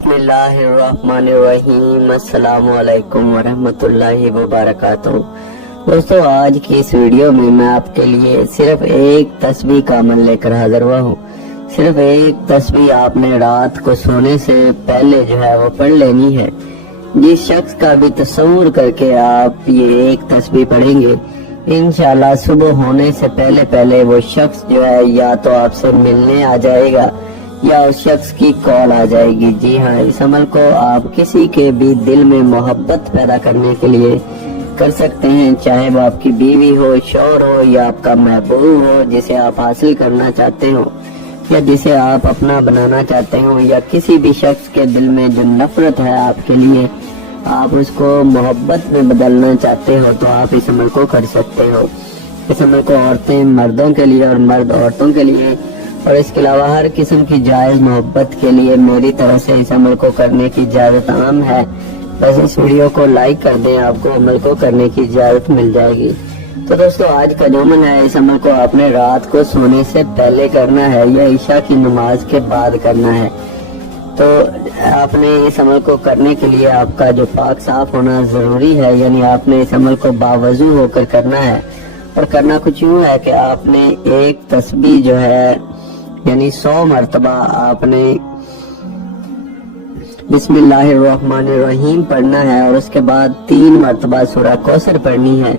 बिस्मिल्लाहिर्रहमानिर्रहीम। अस्सलाम वालेकुम वरहमतुल्लाहि वबरकातुहू। दोस्तों, आज की इस वीडियो में मैं आपके लिए सिर्फ एक तस्बीह का अमल लेकर हाजिर हुआ हूँ। सिर्फ एक तस्बीह आपने रात को सोने से पहले जो है वो पढ़ लेनी है। जिस शख्स का भी तस्वुर करके आप ये एक तस्बीह पढ़ेंगे, इंशाल्लाह सुबह होने से पहले पहले वो शख्स जो है या तो आपसे मिलने आ जाएगा या उस शख्स की कॉल आ जाएगी। जी हाँ, इस अमल को आप किसी के भी दिल में मोहब्बत पैदा करने के लिए कर सकते हैं, चाहे वो आपकी बीवी हो, शौहर हो या आपका महबूब हो जिसे आप हासिल करना चाहते हो या जिसे आप अपना बनाना चाहते हो, या किसी भी शख्स के दिल में जो नफरत है आपके लिए आप उसको मोहब्बत में बदलना चाहते हो तो आप इस अमल को कर सकते हो। इस अमल को औरतें मर्दों के लिए और मर्द औरतों के लिए और इसके अलावा हर किस्म की जायज मोहब्बत के लिए मेरी तरफ से इस अमल को करने की इजाजत आम है। बस इस वीडियो को लाइक कर दें, आपको अमल को करने की इजाजत मिल जाएगी। तो दोस्तों, आज का जो अमल है, इस अमल को आपने रात को सोने से पहले करना है या ईशा की नमाज के बाद करना है। तो आपने इस अमल को करने के लिए आपका जो पाक साफ होना जरूरी है, यानी आपने इस अमल को बावजू होकर करना है। और करना कुछ यूँ है कि आपने एक तस्बीह जो है यानी 100 मरतबा आपने बिस्मिल्लाहिर्रहमानिर्रहीम पढ़ना है और उसके बाद 3 मरतबा सूरह कौसर पढ़नी है।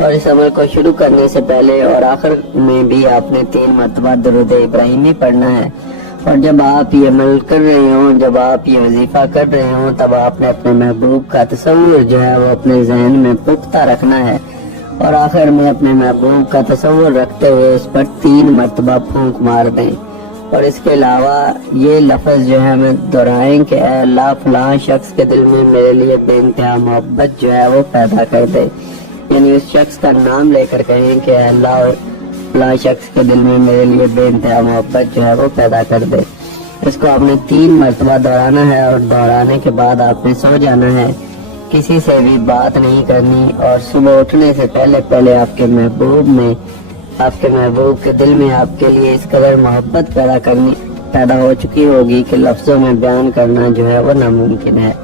और इस अमल को शुरू करने से पहले और आखिर में भी आपने 3 मरतबा दुरूद इब्राहिमी पढ़ना है। और जब आप ये अमल कर रहे हो, जब आप ये वजीफा कर रहे हो, तब आपने अपने महबूब का तस्वुर जो है वो अपने जहन में पुख्ता रखना है और आखिर में अपने महबूब का तस्वुर रखते हुए उस पर 3 मरतबा फूंक मार दें। और इसके अलावा ये लफ्ज जो है हमें दोहराएं कि अल्लाह फलां शख्स के दिल में मेरे लिए बेइंतहा मोहब्बत जो है वो पैदा कर दे, यानी उस शख्स का नाम लेकर कहें कि अल्लाह फलां शख्स के दिल में मेरे लिए बेइंतहा मोहब्बत जो है वो पैदा कर दे। इसको आपने 3 मरतबा दोहराना है और दोहराने के बाद आपने सो जाना है। किसी से भी बात नहीं करनी और सुबह उठने से पहले पहले आपके महबूब के दिल में आपके लिए इस कदर मोहब्बत पैदा हो चुकी होगी कि लफ्जों में बयान करना जो है वो नामुमकिन है।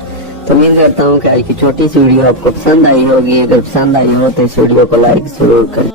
तो उम्मीद करता हूँ कि आज की छोटी सी वीडियो आपको पसंद आई होगी। अगर पसंद आई हो तो इस वीडियो को लाइक जरूर करें।